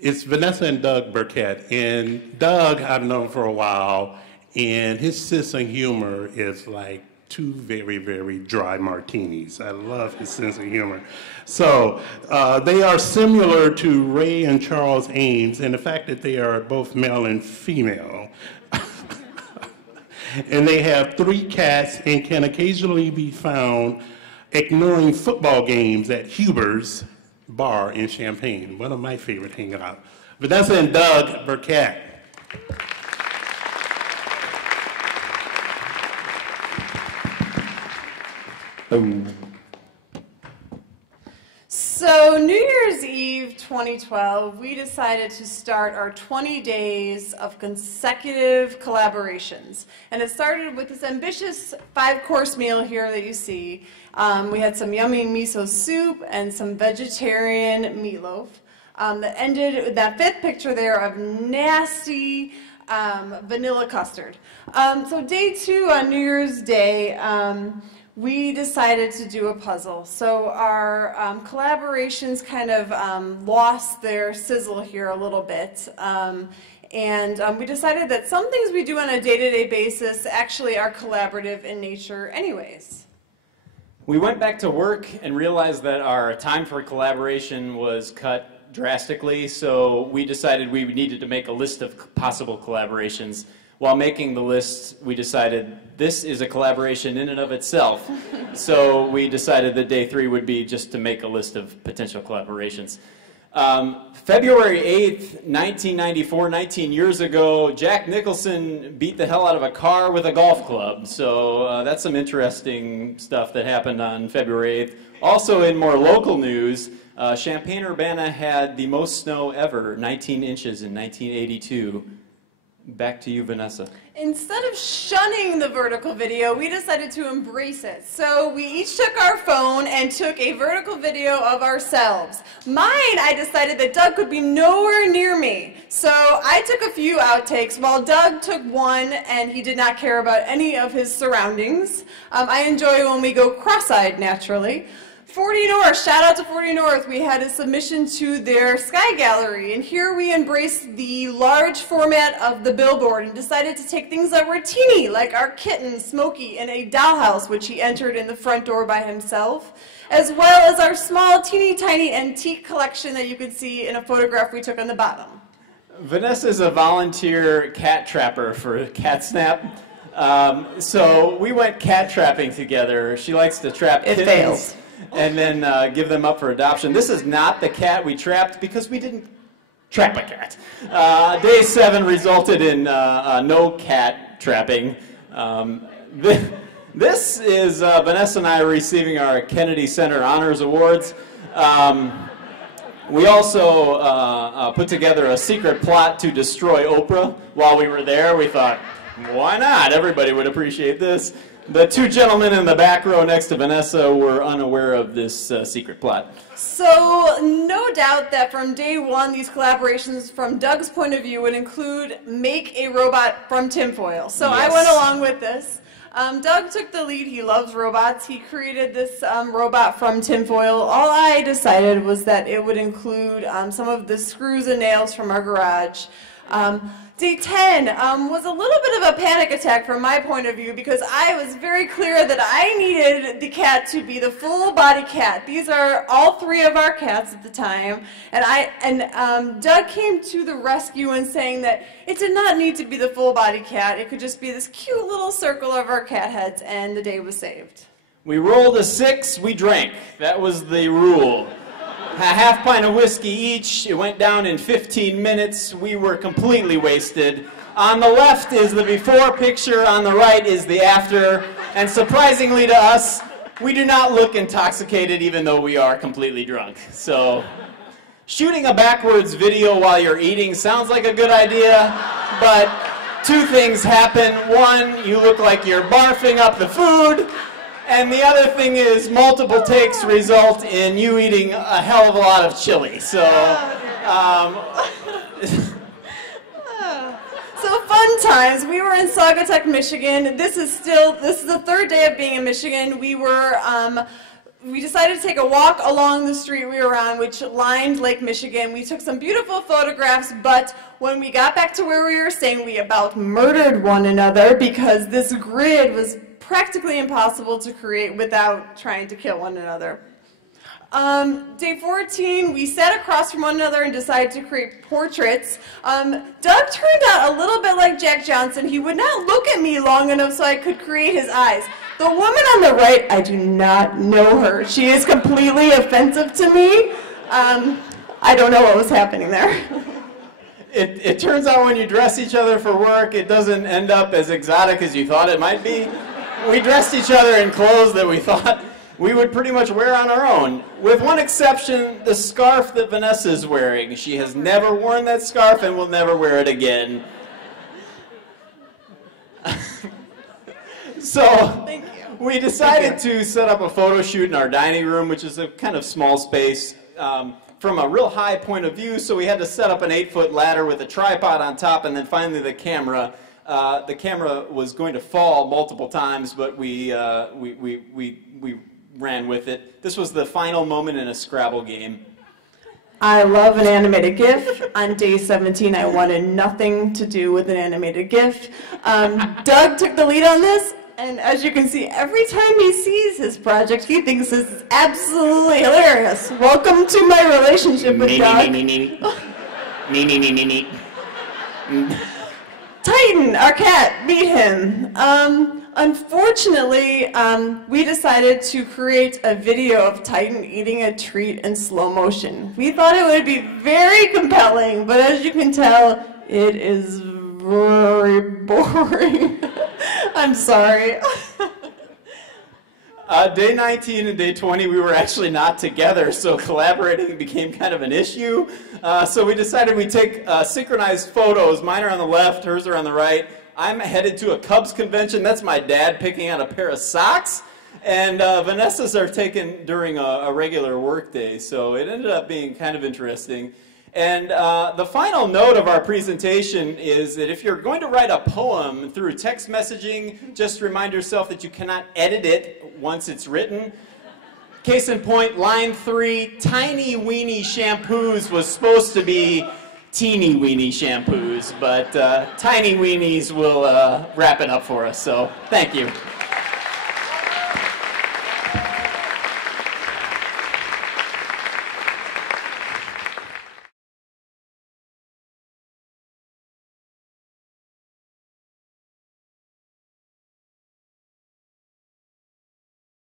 it's Vanessa and Doug Burgett. And Doug, I've known for a while, and his sense of humor is like two very, very dry martinis. I love his sense of humor. So they are similar to Ray and Charles Ames in the fact that they are both male and female. And they have 3 cats and can occasionally be found ignoring football games at Huber's Bar in Champaign, one of my favorite hangouts. Vanessa and Doug Burgett. So New Year's Eve 2012, we decided to start our 20 days of consecutive collaborations. And it started with this ambitious 5-course meal here that you see. We had some yummy miso soup and some vegetarian meatloaf. That ended with that 5th picture there of nasty vanilla custard. So day 2 on New Year's Day, we decided to do a puzzle. So our collaborations kind of lost their sizzle here a little bit. And we decided that some things we do on a day-to-day basis actually are collaborative in nature anyways. We went back to work and realized that our time for collaboration was cut drastically, so we decided we needed to make a list of possible collaborations. While making the list, we decided this is a collaboration in and of itself. So we decided that day 3 would be just to make a list of potential collaborations. February 8th, 1994, 19 years ago, Jack Nicholson beat the hell out of a car with a golf club. So that's some interesting stuff that happened on February 8th. Also in more local news, Champaign-Urbana had the most snow ever, 19 inches in 1982. Back to you, Vanessa. Instead of shunning the vertical video, we decided to embrace it. So we each took our phone and took a vertical video of ourselves. Mine, I decided that Doug could be nowhere near me. So I took a few outtakes while Doug took one and he did not care about any of his surroundings. I enjoy when we go cross-eyed naturally. 40 North, shout out to 40 North. We had a submission to their Sky Gallery, and here we embraced the large format of the billboard and decided to take things that were teeny, like our kitten, Smokey, in a dollhouse, which he entered in the front door by himself, as well as our small, teeny, tiny antique collection that you can see in a photograph we took on the bottom. Vanessa is a volunteer cat trapper for CatSnap. So we went cat trapping together. She likes to trap kittens. It fails. And then give them up for adoption. This is not the cat we trapped because we didn't trap a cat. Day 7 resulted in no cat trapping. This is Vanessa and I receiving our Kennedy Center Honors Awards. We also put together a secret plot to destroy Oprah. While we were there, we thought, why not? Everybody would appreciate this. The 2 gentlemen in the back row next to Vanessa were unaware of this secret plot. So no doubt that from day 1, these collaborations from Doug's point of view would include make a robot from tinfoil. So yes. I went along with this. Doug took the lead. He loves robots. He created this robot from tinfoil. All I decided was that it would include some of the screws and nails from our garage. Day 10 was a little bit of a panic attack from my point of view because I was very clear that I needed the cat to be the full body cat. These are all 3 of our cats at the time, and Doug came to the rescue in saying that it did not need to be the full body cat. It could just be this cute little circle of our cat heads, and the day was saved. We rolled a 6, we drank. That was the rule. A half pint of whiskey each. It went down in 15 minutes. We were completely wasted. On the left is the before picture, on the right is the after. And surprisingly to us, we do not look intoxicated even though we are completely drunk. So shooting a backwards video while you're eating sounds like a good idea, but 2 things happen. 1, you look like you're barfing up the food. And the other thing is multiple takes result in you eating a hell of a lot of chili. So, so fun times. We were in Saugatuck, Michigan. This is the 3rd day of being in Michigan. We were we decided to take a walk along the street we were on, which lined Lake Michigan. We took some beautiful photographs, but when we got back to where we were staying, we about murdered one another because this grid was practically impossible to create without trying to kill one another. Day 14, we sat across from one another and decided to create portraits. Doug turned out a little bit like Jack Johnson. He would not look at me long enough so I could create his eyes. The woman on the right, I do not know her. She is completely offensive to me. I don't know what was happening there. It turns out when you dress each other for work, it doesn't end up as exotic as you thought it might be. We dressed each other in clothes that we thought we would pretty much wear on our own, with one exception, the scarf that Vanessa is wearing. She has never worn that scarf and will never wear it again. So we decided to set up a photo shoot in our dining room, which is a kind of small space, from a real high point of view. So we had to set up an 8-foot ladder with a tripod on top, and then finally the camera. The camera was going to fall multiple times, but we ran with it. This was the final moment in a Scrabble game. I love an animated GIF. On day 17, I wanted nothing to do with an animated GIF. Doug took the lead on this, and as you can see, every time he sees his project, he thinks this is absolutely hilarious. Welcome to my relationship with Doug. Titan, our cat, meet him. Unfortunately, we decided to create a video of Titan eating a treat in slow motion. We thought it would be very compelling, but as you can tell, it is very boring. I'm sorry. Day 19 and day 20, we were actually not together, so collaborating became kind of an issue. So we decided we'd take synchronized photos. Mine are on the left, hers are on the right. I'm headed to a Cubs convention. That's my dad picking out a pair of socks. And Vanessa's are taken during a regular work day, so it ended up being kind of interesting. And the final note of our presentation is that if you're going to write a poem through text messaging, just remind yourself that you cannot edit it once it's written. Case in point, line 3, tiny weeny shampoos was supposed to be teeny weeny shampoos, but tiny weenies will wrap it up for us, so thank you.